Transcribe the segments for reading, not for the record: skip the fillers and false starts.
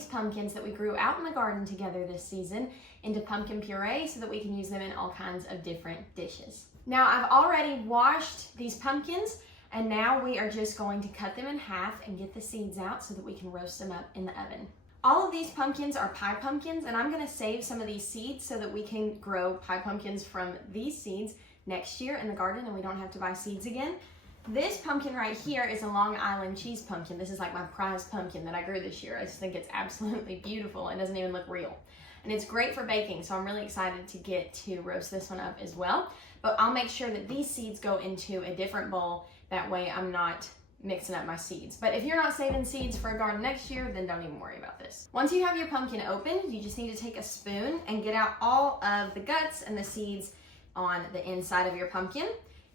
these pumpkins that we grew out in the garden together this season into pumpkin puree so that we can use them in all kinds of different dishes. Now I've already washed these pumpkins, and now we are just going to cut them in half and get the seeds out so that we can roast them up in the oven. All of these pumpkins are pie pumpkins, and I'm gonna save some of these seeds so that we can grow pie pumpkins from these seeds next year in the garden and we don't have to buy seeds again. This pumpkin right here is a Long Island cheese pumpkin. This is like my prized pumpkin that I grew this year. I just think it's absolutely beautiful and doesn't even look real. And it's great for baking, so I'm really excited to get to roast this one up as well. But I'll make sure that these seeds go into a different bowl. That way I'm not mixing up my seeds. But if you're not saving seeds for a garden next year, then don't even worry about this. Once you have your pumpkin open, you just need to take a spoon and get out all of the guts and the seeds on the inside of your pumpkin.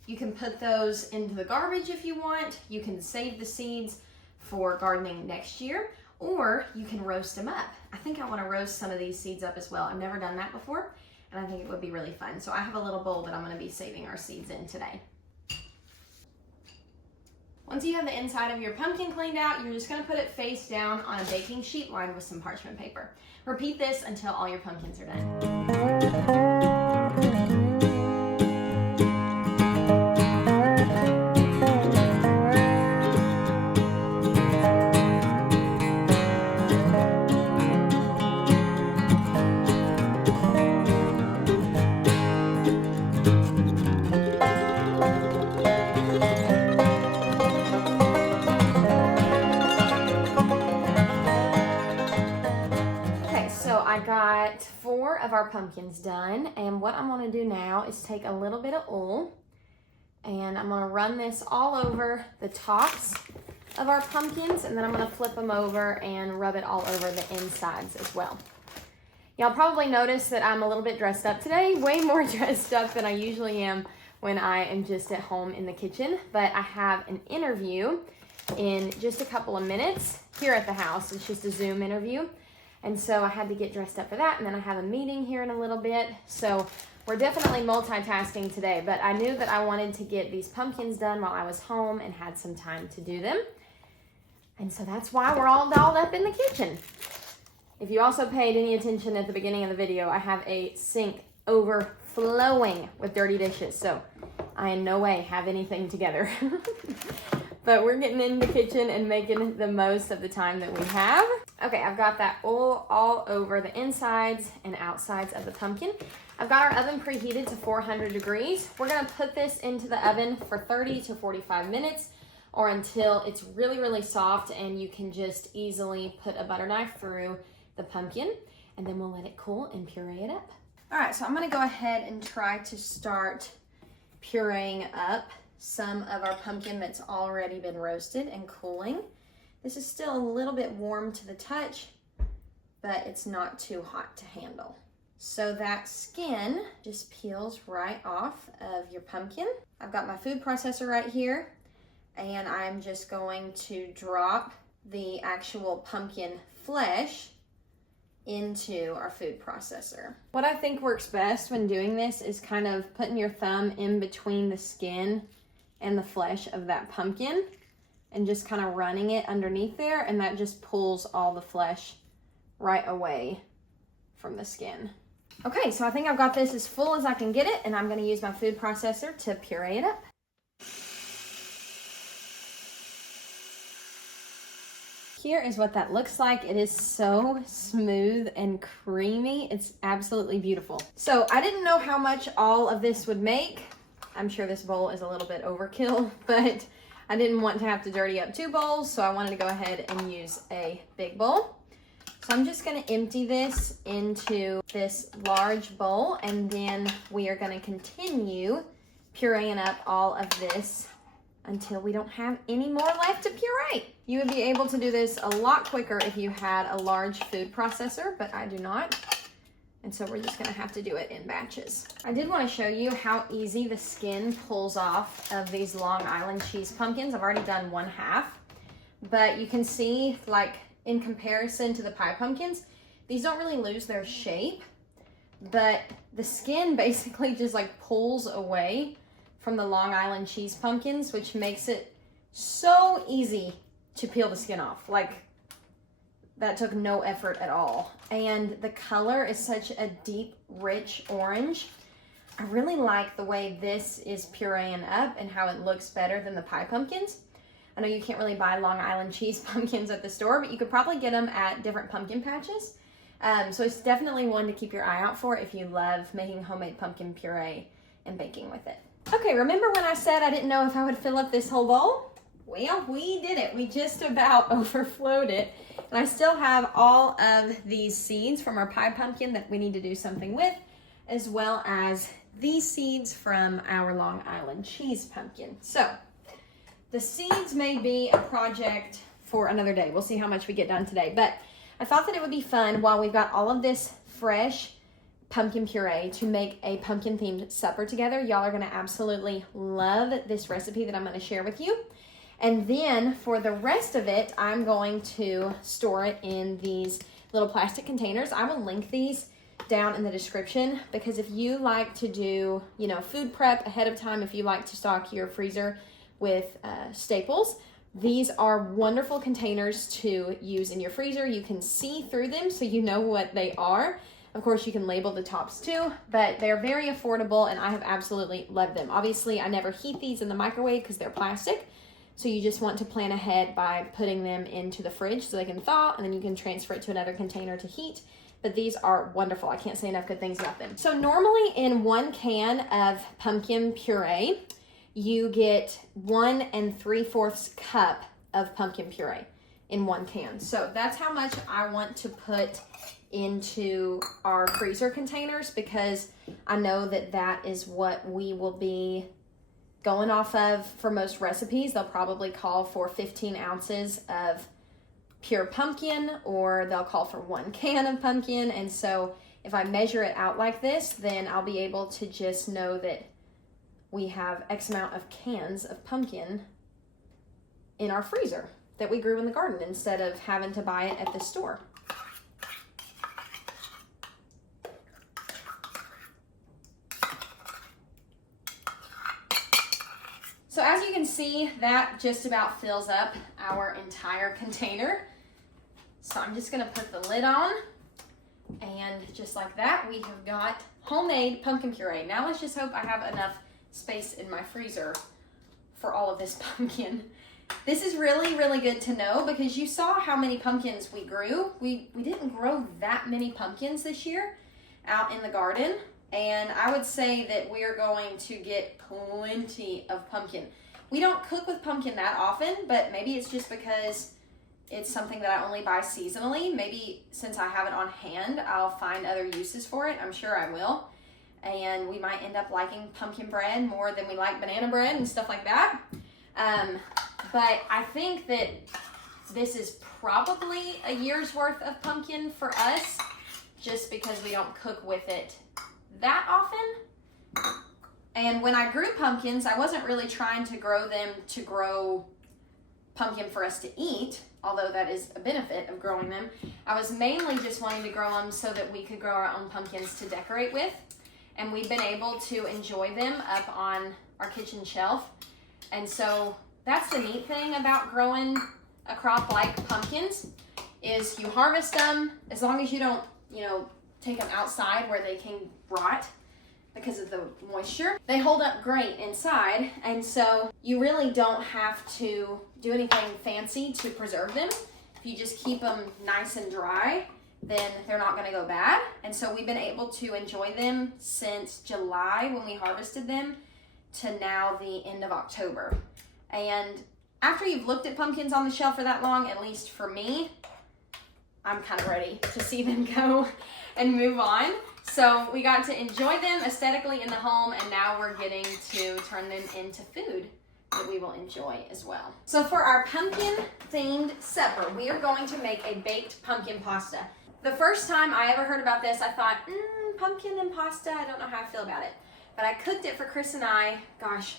You can put those into the garbage if you want. You can save the seeds for gardening next year, or you can roast them up. I think I want to roast some of these seeds up as well. I've never done that before, and I think it would be really fun. So I have a little bowl that I'm going to be saving our seeds in today. Once you have the inside of your pumpkin cleaned out, you're just going to put it face down on a baking sheet lined with some parchment paper. Repeat this until all your pumpkins are done. I got 4 of our pumpkins done, and what I'm going to do now is take a little bit of oil and I'm going to run this all over the tops of our pumpkins, and then I'm going to flip them over and rub it all over the insides as well. Y'all probably noticed that I'm a little bit dressed up today, way more dressed up than I usually am when I am just at home in the kitchen, but I have an interview in just a couple of minutes here at the house. It's just a Zoom interview. And so I had to get dressed up for that, and then I have a meeting here in a little bit. So we're definitely multitasking today, but I knew that I wanted to get these pumpkins done while I was home and had some time to do them. And so that's why we're all dolled up in the kitchen. If you also paid any attention at the beginning of the video, I have a sink overflowing with dirty dishes. So I in no way have anything together. But we're getting in the kitchen and making the most of the time that we have. Okay, I've got that oil all over the insides and outsides of the pumpkin. I've got our oven preheated to 400 degrees. We're gonna put this into the oven for 30 to 45 minutes or until it's really, really soft and you can just easily put a butter knife through the pumpkin, and then we'll let it cool and puree it up. All right, so I'm gonna go ahead and try to start pureeing up some of our pumpkin that's already been roasted and cooling. This is still a little bit warm to the touch, but it's not too hot to handle. So that skin just peels right off of your pumpkin. I've got my food processor right here, and I'm just going to drop the actual pumpkin flesh into our food processor. What I think works best when doing this is kind of putting your thumb in between the skin and the flesh of that pumpkin and just kind of running it underneath there, and that just pulls all the flesh right away from the skin. Okay, so I think I've got this as full as I can get it, and I'm going to use my food processor to puree it up. Here is what that looks like. It is so smooth and creamy. It's absolutely beautiful. So I didn't know how much all of this would make. I'm sure this bowl is a little bit overkill, but I didn't want to have to dirty up 2 bowls, so I wanted to go ahead and use a big bowl. So I'm just going to empty this into this large bowl, and then we are going to continue pureeing up all of this until we don't have any more left to puree. You would be able to do this a lot quicker if you had a large food processor, but I do not. And so we're just gonna have to do it in batches. I did wanna show you how easy the skin pulls off of these Long Island cheese pumpkins. I've already done 1/2, but you can see, like, in comparison to the pie pumpkins, these don't really lose their shape, but the skin basically just like pulls away from the Long Island cheese pumpkins, which makes it so easy to peel the skin off. Like, that took no effort at all. And the color is such a deep, rich orange. I really like the way this is pureeing up and how it looks better than the pie pumpkins. I know you can't really buy Long Island cheese pumpkins at the store, but you could probably get them at different pumpkin patches. So it's definitely one to keep your eye out for if you love making homemade pumpkin puree and baking with it. Okay, remember when I said I didn't know if I would fill up this whole bowl? Well, we did it. We just about overflowed it. And I still have all of these seeds from our pie pumpkin that we need to do something with, as well as these seeds from our Long Island cheese pumpkin. So the seeds may be a project for another day. We'll see how much we get done today. But I thought that it would be fun while we've got all of this fresh pumpkin puree to make a pumpkin themed supper together. Y'all are gonna absolutely love this recipe that I'm gonna share with you. And then for the rest of it, I'm going to store it in these little plastic containers. I will link these down in the description, because if you like to do, you know, food prep ahead of time, if you like to stock your freezer with staples, these are wonderful containers to use in your freezer. You can see through them so you know what they are. Of course, you can label the tops too, but they're very affordable and I have absolutely loved them. Obviously, I never heat these in the microwave because they're plastic. So you just want to plan ahead by putting them into the fridge so they can thaw, and then you can transfer it to another container to heat. But these are wonderful. I can't say enough good things about them. So normally in 1 can of pumpkin puree, you get 1 3/4 cup of pumpkin puree in 1 can. So that's how much I want to put into our freezer containers, because I know that that is what we will be going off of for most recipes. They'll probably call for 15 ounces of pure pumpkin, or they'll call for 1 can of pumpkin. And so if I measure it out like this, then I'll be able to just know that we have X amount of cans of pumpkin in our freezer that we grew in the garden instead of having to buy it at the store. So as you can see, that just about fills up our entire container. So I'm just gonna put the lid on, and just like that, we have got homemade pumpkin puree. Now let's just hope I have enough space in my freezer for all of this pumpkin. This is really, really good to know, because you saw how many pumpkins we grew. We didn't grow that many pumpkins this year out in the garden. And I would say that we are going to get plenty of pumpkin. We don't cook with pumpkin that often, but maybe it's just because it's something that I only buy seasonally. Maybe since I have it on hand, I'll find other uses for it. I'm sure I will. And we might end up liking pumpkin bread more than we like banana bread and stuff like that. But I think that this is probably a year's worth of pumpkin for us, just because we don't cook with it that often. And when I grew pumpkins, I wasn't really trying to grow them to grow pumpkin for us to eat, although that is a benefit of growing them. I was mainly just wanting to grow them so that we could grow our own pumpkins to decorate with. And we've been able to enjoy them up on our kitchen shelf. And so that's the neat thing about growing a crop like pumpkins, is you harvest them, as long as you don't, take them outside where they can rot because of the moisture. They hold up great inside, and so you really don't have to do anything fancy to preserve them. If you just keep them nice and dry, then they're not gonna go bad. And so we've been able to enjoy them since July, when we harvested them, to now the end of October. And after you've looked at pumpkins on the shelf for that long, at least for me, I'm kind of ready to see them go and move on. So we got to enjoy them aesthetically in the home, and now we're getting to turn them into food that we will enjoy as well. So for our pumpkin themed supper, we are going to make a baked pumpkin pasta. The first time I ever heard about this, I thought, pumpkin and pasta, I don't know how I feel about it. But I cooked it for Chris and I, gosh,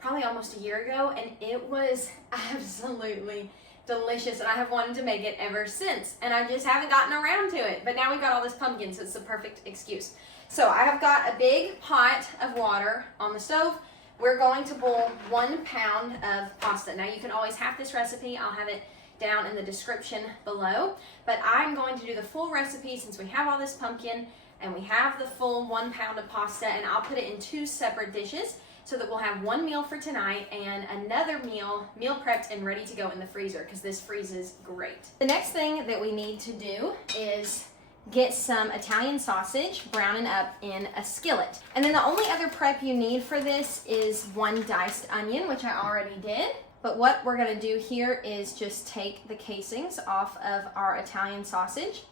probably almost a year ago, and it was absolutely delicious, and I have wanted to make it ever since, and I just haven't gotten around to it. But now we've got all this pumpkin, so it's the perfect excuse. So I have got a big pot of water on the stove. We're going to boil 1 pound of pasta. Now you can always have this recipe. I'll have it down in the description below. But I'm going to do the full recipe since we have all this pumpkin and we have the full 1 pound of pasta, and I'll put it in 2 separate dishes so that we'll have one meal for tonight and another meal prepped and ready to go in the freezer because this freezes great. The next thing that we need to do is get some Italian sausage, browning up in a skillet. And then the only other prep you need for this is 1 diced onion, which I already did. But what we're gonna do here is just take the casings off of our Italian sausage.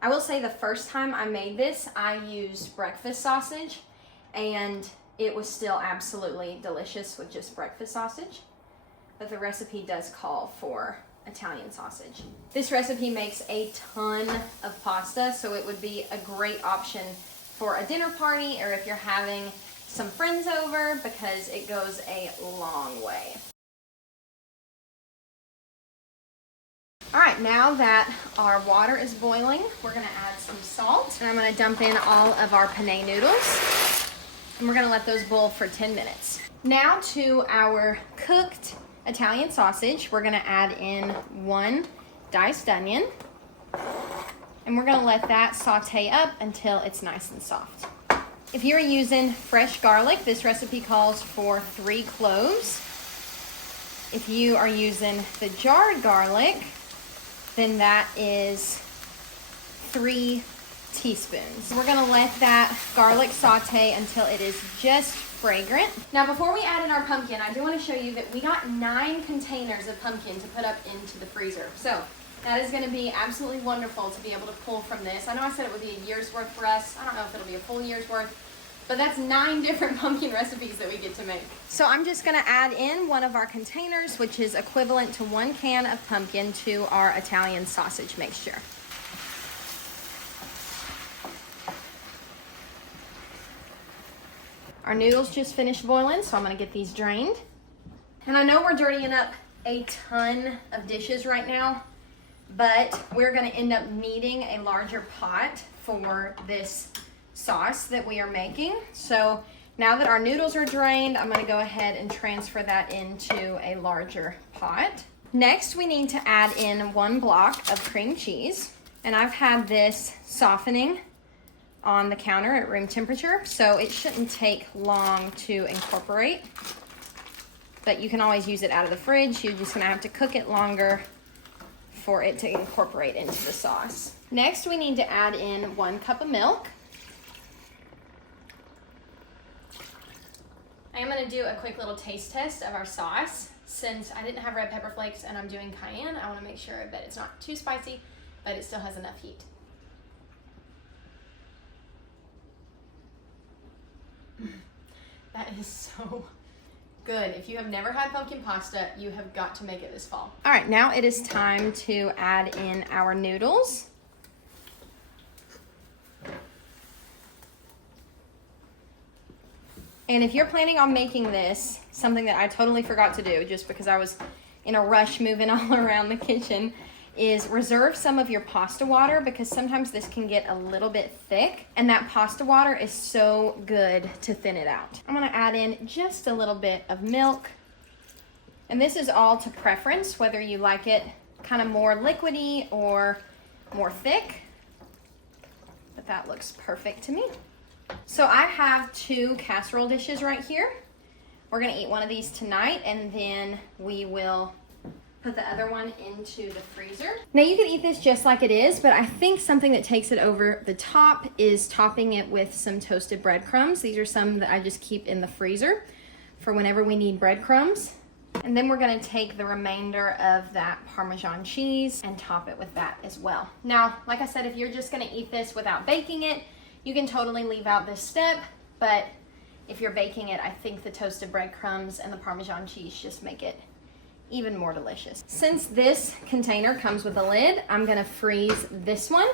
I will say the first time I made this, I used breakfast sausage, and it was still absolutely delicious with just breakfast sausage. But the recipe does call for Italian sausage. This recipe makes a ton of pasta, so it would be a great option for a dinner party or if you're having some friends over, because it goes a long way. All right, now that our water is boiling, we're gonna add some salt, and I'm gonna dump in all of our penne noodles, and we're gonna let those boil for 10 minutes. Now to our cooked Italian sausage, we're gonna add in 1 diced onion, and we're gonna let that saute up until it's nice and soft. If you're using fresh garlic, this recipe calls for 3 cloves. If you are using the jarred garlic, then that is 3 teaspoons. We're gonna let that garlic saute until it is just fragrant. Now before we add in our pumpkin, I do want to show you that we got 9 containers of pumpkin to put up into the freezer. So that is going to be absolutely wonderful to be able to pull from this. I know I said it would be a year's worth for us. I don't know if it'll be a full year's worth, but that's 9 different pumpkin recipes that we get to make. So I'm just going to add in one of our containers, which is equivalent to 1 can of pumpkin, to our Italian sausage mixture. Our noodles just finished boiling, so I'm gonna get these drained. And I know we're dirtying up a ton of dishes right now, but we're gonna end up needing a larger pot for this sauce that we are making. So now that our noodles are drained, I'm gonna go ahead and transfer that into a larger pot. Next, we need to add in 1 block of cream cheese. And I've had this softening on the counter at room temperature, so it shouldn't take long to incorporate, but you can always use it out of the fridge. You're just gonna have to cook it longer for it to incorporate into the sauce. Next, we need to add in 1 cup of milk. I am gonna do a quick little taste test of our sauce. Since I didn't have red pepper flakes and I'm doing cayenne, I wanna make sure that it's not too spicy, but it still has enough heat. That is so good. If you have never had pumpkin pasta, you have got to make it this fall. All right, now it is time to add in our noodles. And if you're planning on making this, something that I totally forgot to do just because I was in a rush moving all around the kitchen, is reserve some of your pasta water, because sometimes this can get a little bit thick, and that pasta water is so good to thin it out. I'm gonna add in just a little bit of milk, and this is all to preference, whether you like it kind of more liquidy or more thick, but that looks perfect to me. So I have 2 casserole dishes right here. We're gonna eat one of these tonight, and then we will put the other one into the freezer. Now you can eat this just like it is, but I think something that takes it over the top is topping it with some toasted breadcrumbs. These are some that I just keep in the freezer for whenever we need breadcrumbs. And then we're gonna take the remainder of that Parmesan cheese and top it with that as well. Now, like I said, if you're just gonna eat this without baking it, you can totally leave out this step, but if you're baking it, I think the toasted breadcrumbs and the Parmesan cheese just make it even more delicious. Since this container comes with a lid, I'm gonna freeze this one,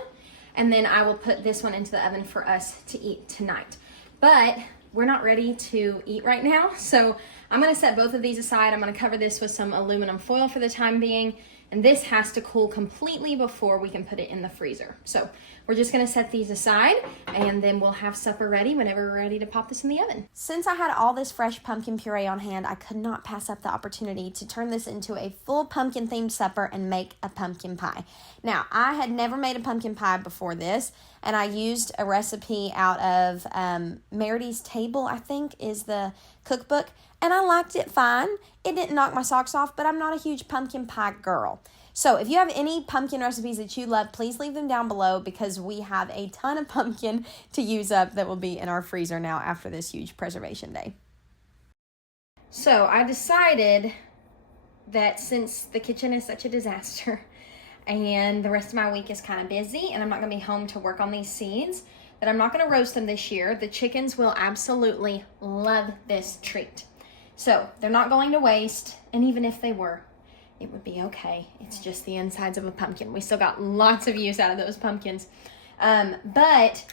and then I will put this one into the oven for us to eat tonight. But we're not ready to eat right now, so I'm gonna set both of these aside. I'm gonna cover this with some aluminum foil for the time being, and this has to cool completely before we can put it in the freezer. So we're just gonna set these aside and then we'll have supper ready whenever we're ready to pop this in the oven. Since I had all this fresh pumpkin puree on hand, I could not pass up the opportunity to turn this into a full pumpkin themed supper and make a pumpkin pie. Now, I had never made a pumpkin pie before this, and I used a recipe out of Merity's Table, I think is the cookbook, and I liked it fine. It didn't knock my socks off, but I'm not a huge pumpkin pie girl. So if you have any pumpkin recipes that you love, please leave them down below because we have a ton of pumpkin to use up that will be in our freezer now after this huge preservation day. So I decided that since the kitchen is such a disaster and the rest of my week is kind of busy and I'm not going to be home to work on these seeds, that I'm not going to roast them this year. The chickens will absolutely love this treat. So they're not going to waste, and even if they were, it would be okay. It's just the insides of a pumpkin. We still got lots of use out of those pumpkins. But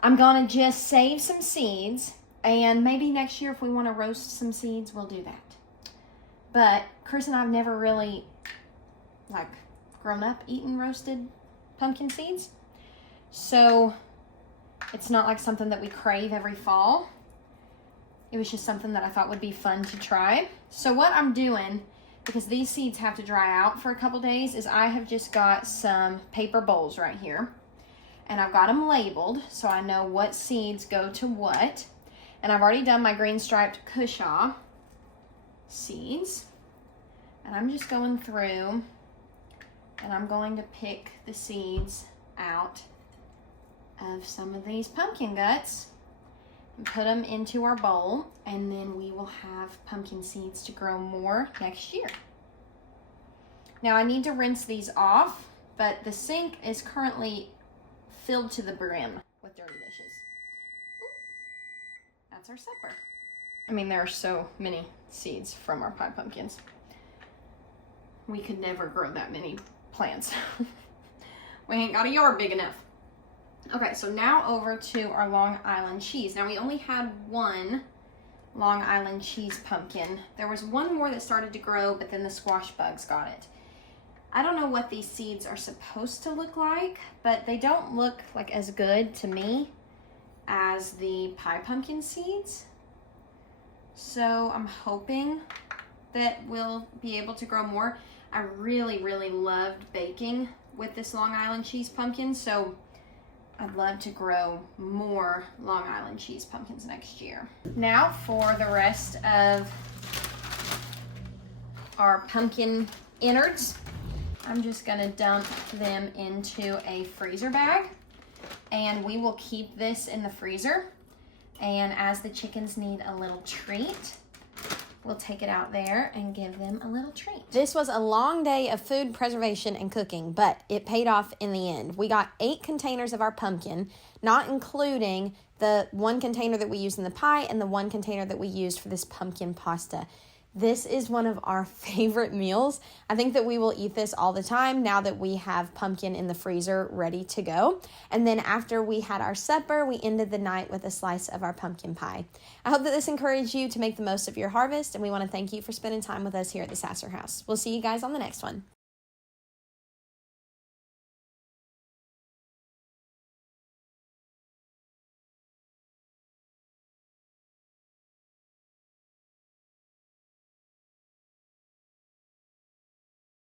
I'm gonna just save some seeds, and maybe next year if we wanna roast some seeds, we'll do that. But Chris and I have never really grown up eating roasted pumpkin seeds. So it's not like something that we crave every fall. It was just something that I thought would be fun to try. So what I'm doing, because these seeds have to dry out for a couple days, is I have just got some paper bowls right here. And I've got them labeled so I know what seeds go to what. And I've already done my green striped cushaw seeds. And I'm just going through and I'm going to pick the seeds out of some of these pumpkin guts and put them into our bowl, and then we will have pumpkin seeds to grow more next year. Now I need to rinse these off, but the sink is currently filled to the brim with dirty dishes. Ooh, that's our supper. I mean, there are so many seeds from our pie pumpkins. We could never grow that many plants. We ain't got a yard big enough. Okay, so now over to our Long Island cheese. Now we only had one Long Island cheese pumpkin. There was one more that started to grow, but then the squash bugs got it. I don't know what these seeds are supposed to look like, but they don't look like as good to me as the pie pumpkin seeds. So I'm hoping that we'll be able to grow more. I really, really loved baking with this Long Island cheese pumpkin, so I'd love to grow more Long Island cheese pumpkins next year. Now for the rest of our pumpkin innards, I'm just gonna dump them into a freezer bag, and we will keep this in the freezer. And as the chickens need a little treat, we'll take it out there and give them a little treat. This was a long day of food preservation and cooking, but it paid off in the end. We got 8 containers of our pumpkin, not including the 1 container that we used in the pie and the 1 container that we used for this pumpkin pasta. This is one of our favorite meals. I think that we will eat this all the time now that we have pumpkin in the freezer ready to go. And then after we had our supper, we ended the night with a slice of our pumpkin pie. I hope that this encouraged you to make the most of your harvest, and we want to thank you for spending time with us here at the Sasser House. We'll see you guys on the next one.